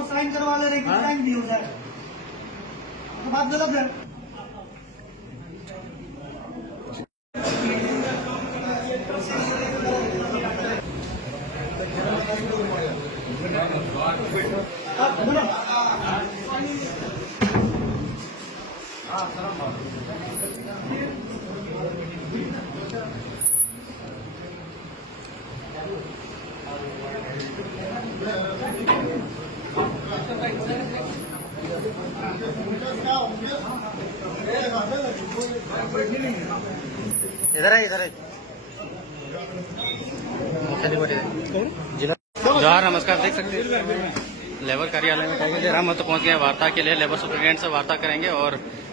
तो साइन करवा ले रहे, साइन भी हो जाए तो बात गलत है। इधर है जिला जोहार नमस्कार। देख सकते हैं लेबर कार्यालय में टाइगर जयराम महतो पहुंच गए वार्ता के लिए। लेबर सुपरिटेंडेंट से वार्ता करेंगे और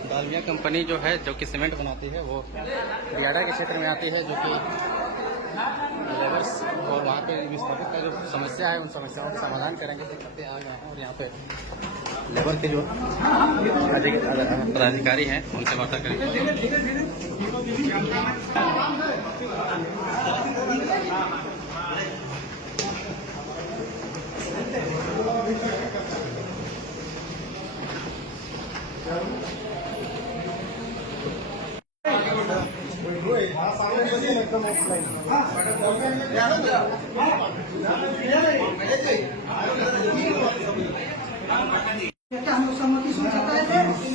डालमिया कंपनी जो है जो कि सीमेंट बनाती है वो रियाड़ा के क्षेत्र में आती है, जो कि लेबर्स और वहाँ पे विस्थापित का जो समस्या है उन समस्याओं का समाधान करेंगे। देख सकते हैं आ गए हैं और यहाँ पे लेबर के जो पदाधिकारी हैं उनसे वार्ता करेंगे।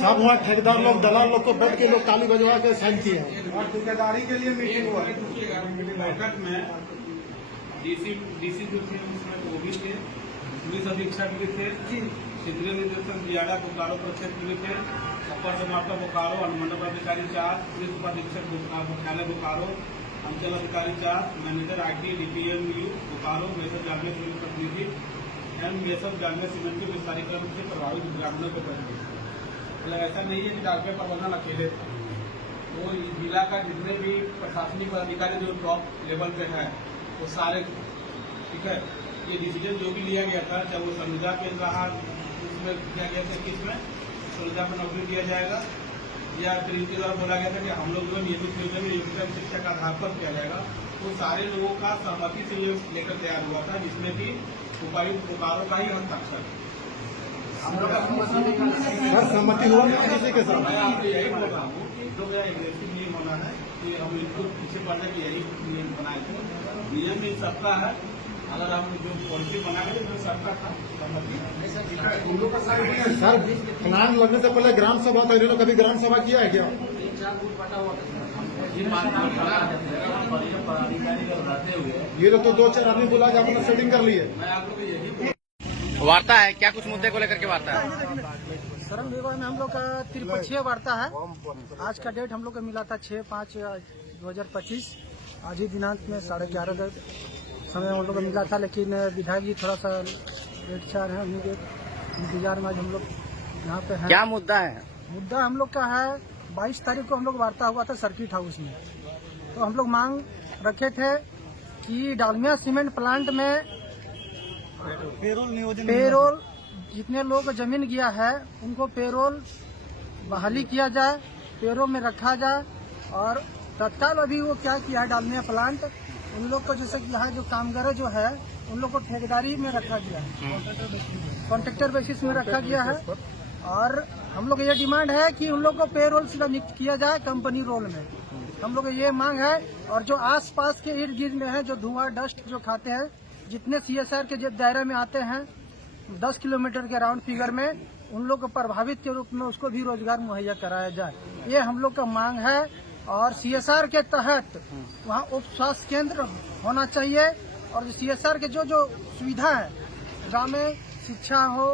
सब हुआ ठेकेदार लोग दलाल लोग को बैठ के लोग ताली बजवा के साइन किए और ठेकेदारी के लिए मीटिंग हुआ। बैठक में डीसी जो थे उसमें वो भी थे, पुलिस अधीक्षक भी थे, क्षेत्रीय निदेशक रियाड़ा बोकारो प्रक्षेत्र भी थे, अपर समाप्त बोकारो, अनुमंडल अधिकारी 4, पुलिस उपाधीक्षक मुख्यालय बोकारो, अंचल अधिकारी 4, manager IT DPM Bokaro, messrs Jamia civil प्रतिनिधि एवं मेसर जामिया सीमेंट के विस्तारीकरण से प्रभावित ग्रामीणों को प्रतिनिधि। मतलब ऐसा नहीं है कि डालमिया प्रबंधन अकेले था, वो जिला का जितने भी प्रशासनिक अधिकारी जो टॉप लेवल पे है वो सारे, ठीक है। ये डिसीजन जो भी लिया गया था, चाहे वो संविदा पे रहा, उसमें किया गया था कि इसमें संविदा पर नौकरी दिया जाएगा, या फिर इनके द्वारा बोला गया था कि हम लोग जो नियमित योजना में योग्यता शिक्षा का आधार पर किया जाएगा। तो सारे लोगों का सहमति से ये लेकर तैयार हुआ था, जिसमें कि उपायुक्त बोकारो का ही हस्ताक्षर सहमति हुआ किसी के साथ। मैं आपको यही बोल रहा हूँ कि जो मेरा एग्रेसिव नियम होना है कि हम इनको पीछे पड़ने की यही नियम बनाए थे। नियम में सबका है, अगर हम जो पॉलिसी बना गए तो सबका था सहमति। सर प्लान लगने से पहले ग्राम सभा था, इन्होंने कभी ग्राम सभा किया है क्या? 3-4 बूथ बटा हुआ था। ये तो 2-4 आदमी बुला के आपने सेटिंग कर ली है। मैं आप लोग यही वार्ता है क्या, कुछ मुद्दे को लेकर के वार्ता है? श्रम विभाग में हम लोग का त्रिपक्षीय वार्ता है। आज का डेट हम लोग का मिला था 6/5/2025। आज ही दिनांक में 11:30 समय हम लोग को मिला था, लेकिन विधायक जी थोड़ा सा लेट से आ रहे हैं, उन्हीं के इंतजार में आज हम लोग यहाँ पे हैं। क्या मुद्दा है? मुद्दा हम लोग का है 22 तारीख को हम लोग वार्ता हुआ था सर्किट हाउस में। तो हम लोग मांग रखे थे कि डालमिया सीमेंट प्लांट में पेरोल जितने लोग जमीन गया है उनको पेरोल बहाली किया जाए, पेरोल में रखा जाए। और तत्काल अभी वो क्या किया है डालमिया प्लांट, उन लोग को जैसे कि यहाँ जो कामगार जो है उन लोग को ठेकेदारी में रखा गया है, कॉन्ट्रैक्टर बेसिस में रखा गया है। और हम लोग ये डिमांड है कि उन लोग को पेरोल से नियुक्त किया जाए कंपनी रोल में। हम लोग ये मांग है। और जो आसपास के इर्द गिर्द में है जो धुआं डस्ट जो खाते हैं, जितने CSR के दायरे में आते हैं 10 किलोमीटर के राउंड फिगर में, उन लोग को प्रभावित के रूप में उसको भी रोजगार मुहैया कराया जाए, ये हम लोग का मांग है। और CSR के तहत वहाँ उप स्वास्थ्य केंद्र होना चाहिए। और CSR के जो सुविधा है गाँव में, शिक्षा हो,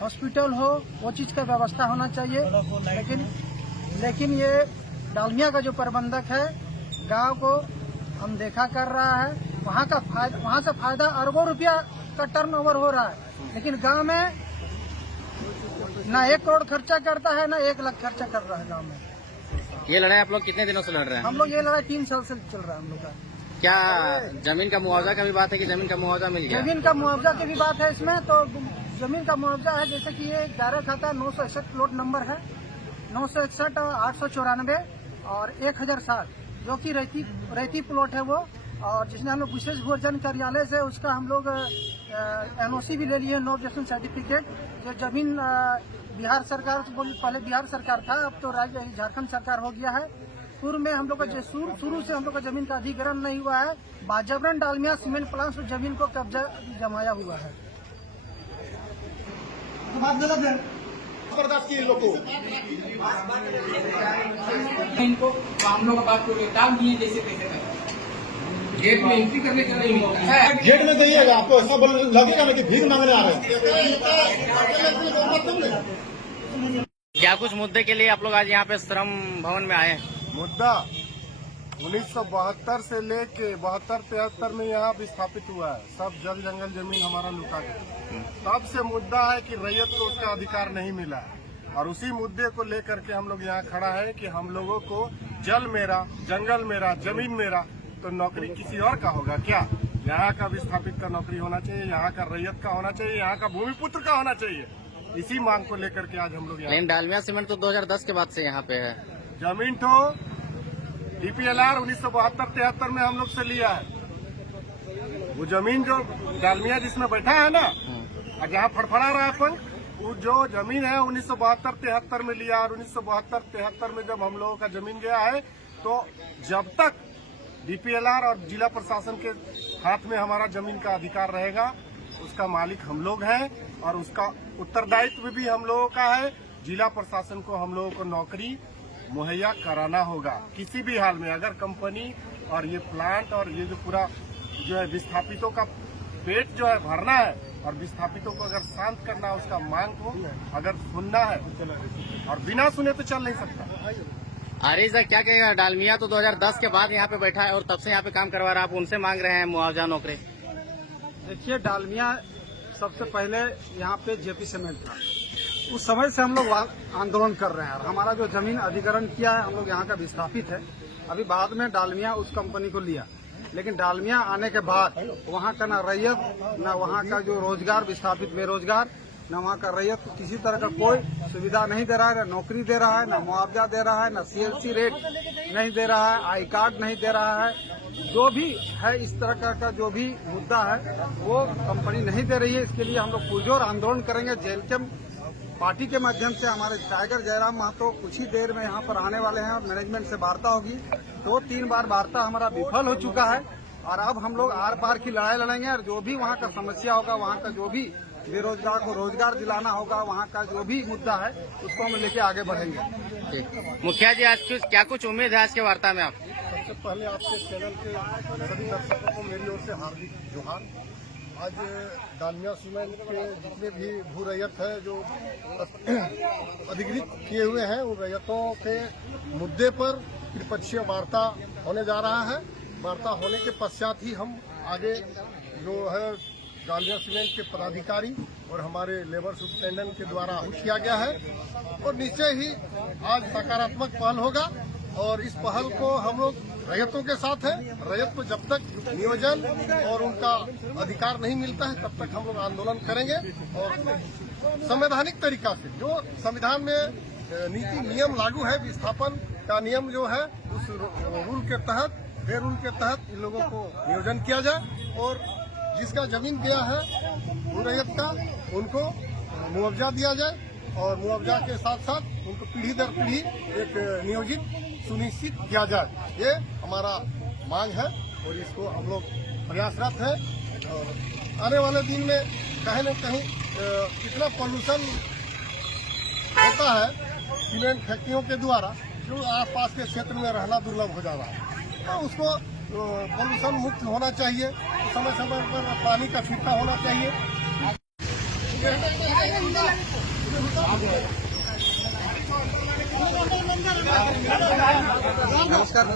हॉस्पिटल हो, वो चीज का व्यवस्था होना चाहिए। लेकिन ये डालमिया का जो प्रबंधक है गांव को हम देखा कर रहा है, वहाँ से फायदा अरबों रुपया का टर्नओवर हो रहा है, लेकिन गांव में ना 1 करोड़ खर्चा करता है ना 1 लाख खर्चा कर रहा है गांव में। ये लड़ाई आप लोग कितने दिनों से लड़ रहे हैं? हम लोग ये लड़ाई 3 साल से चल रहा है हम लोग का। क्या जमीन का मुआवजा का भी बात है कि जमीन का मुआवजा मिल गया? जमीन का मुआवजा की भी बात है इसमें। तो जमीन का मुआवजा है, जैसे कि ये 11 खाता 961 प्लॉट नंबर है, 961 894 और 1060 जो कि रहती प्लॉट है वो और जिसने हम लोग विशेष भूअर्जन कार्यालय से उसका हम लोग NOC भी ले लिए, नो ऑब्जेक्शन सर्टिफिकेट। जो जमीन बिहार सरकार, पहले बिहार सरकार था, अब तो राज्य झारखंड सरकार हो गया है। पूर्व में हम लोग का शुरू से हम लोग का जमीन का अधिग्रहण नहीं हुआ है। बाजबरन डालमिया सीमेंट प्लांट से जमीन को कब्जा जमाया हुआ है। बर्दाश्त किए लोग को इनको काम लोग बात को टाल दिए जैसे तैसे कर। गेट में एंट्री करने का नहीं मिलता है। गेट में जाइएगा, आपको ऐसा लगेगा ना कि भीख मांगने आ रहे हैं। क्या कुछ मुद्दे के लिए आप लोग आज यहाँ पे श्रम भवन में आए हैं? मुद्दा 1972 से लेके 72-73 में यहाँ विस्थापित हुआ है। सब जल जंगल जमीन हमारा लुटा गया। तब से मुद्दा है कि रैयत को उसका अधिकार नहीं मिला है, और उसी मुद्दे को लेकर के हम लोग यहाँ खड़ा है कि हम लोगों को जल मेरा, जंगल मेरा, जमीन मेरा, तो नौकरी किसी और का होगा क्या? यहाँ का विस्थापित का नौकरी होना चाहिए, यहाँ का रैयत का होना चाहिए, यहाँ का भूमिपुत्र का होना चाहिए। इसी मांग को लेकर के आज हम लोग लेकिन डालमिया सीमेंट तो 2010 के बाद से यहाँ पे है। जमीन तो DPLR 1972-73 में हम लोग से लिया है। वो जमीन जो डालमिया जिसमें बैठा है ना, और जहाँ फड़फड़ा रहा है पंख, वो जो जमीन है 1972-73 में लिया। और 1972-73 में जब हम लोगों का जमीन गया है, तो जब तक DPLR और जिला प्रशासन के हाथ में हमारा जमीन का अधिकार रहेगा, उसका मालिक हम लोग हैं, और उसका उत्तरदायित्व भी हम लोगों का है। जिला प्रशासन को हम लोगों को नौकरी मुहैया कराना होगा किसी भी हाल में। अगर कंपनी और ये प्लांट और ये जो पूरा जो है विस्थापितों का पेट जो है भरना है, और विस्थापितों को अगर शांत करना है, उसका मांग को अगर सुनना है, और बिना सुने तो चल नहीं सकता। आरिफ सर क्या कहेगा? डालमिया तो 2010 के बाद यहाँ पे बैठा है और तब से यहाँ पे काम करवा रहा है, आप उनसे मांग रहे हैं मुआवजा नौकरी। देखिए, डालमिया सबसे पहले यहाँ पे JP सीमेंट था। उस समय से हम लोग आंदोलन कर रहे हैं, और हमारा जो जमीन अधिग्रहण किया है, हम लोग यहाँ का विस्थापित है। अभी बाद में डालमिया उस कंपनी को लिया, लेकिन डालमिया आने के बाद वहाँ का ना रैयत, ना वहाँ का जो रोजगार, विस्थापित बेरोजगार, न वहाँ का रैयत किसी तरह का कोई सुविधा नहीं दे रहा है, न नौकरी दे रहा है, न मुआवजा दे रहा है, न CLC रेट नहीं दे रहा है, आई कार्ड नहीं दे रहा है। जो भी है इस तरह का जो भी मुद्दा है, वो कंपनी नहीं दे रही है। इसके लिए हम लोग पुरजोर आंदोलन करेंगे। जेलचम पार्टी के माध्यम से हमारे टाइगर जयराम महतो कुछ ही देर में यहाँ पर आने वाले हैं, और मैनेजमेंट से वार्ता होगी। 2-3 बार वार्ता हमारा विफल हो चुका है, और अब हम लोग आर पार की लड़ाई लड़ेंगे। और जो भी वहाँ का समस्या होगा, वहाँ का जो भी बेरोजगार को रोजगार दिलाना होगा, वहाँ का जो भी मुद्दा है, उसको हम लेके आगे बढ़ेंगे। ठीक। मुखिया जी, आज क्या कुछ उम्मीद है आज के वार्ता में? आप सबसे पहले आपके चैनल के सभी दर्शकों को मेरी ओर से हार्दिक जोहार। आज डालमिया सीमेंट के जितने भी भू रैयत है जो अधिकृत किए हुए हैं, उन रैयतों के मुद्दे पर त्रिपक्षीय वार्ता होने जा रहा है। वार्ता होने के पश्चात ही हम आगे जो है डालमिया सीमेंट के पदाधिकारी और हमारे लेबर सुपरिटेंडेंट के द्वारा किया गया है, और निश्चय ही आज सकारात्मक पहल होगा। और इस पहल को हम लोग रैयतों के साथ हैं। रैयत को जब तक नियोजन और उनका अधिकार नहीं मिलता है, तब तक हम लोग आंदोलन करेंगे। और संवैधानिक तरीका से जो संविधान में नीति नियम लागू है, विस्थापन का नियम जो है, उस रूल के तहत, बे रूल के तहत इन लोगों को नियोजन किया जाए, और जिसका जमीन गया है उन रैयत का, उनको मुआवजा दिया जाए, और मुआवजा के साथ साथ उनको पीढ़ी दर पीढ़ी एक नियोजित सुनिश्चित किया जाए। ये हमारा मांग है, और इसको हम लोग प्रयासरत हैं। और आने वाले दिन में कहीं न कहीं इतना पॉल्यूशन होता है सीमेंट फैक्ट्रियों के द्वारा, जो आसपास के क्षेत्र में रहना दुर्लभ हो जा रहा है, तो उसको पॉल्यूशन मुक्त होना चाहिए। समय समय पर पानी का छिड़काव होना चाहिए। नमस्कार।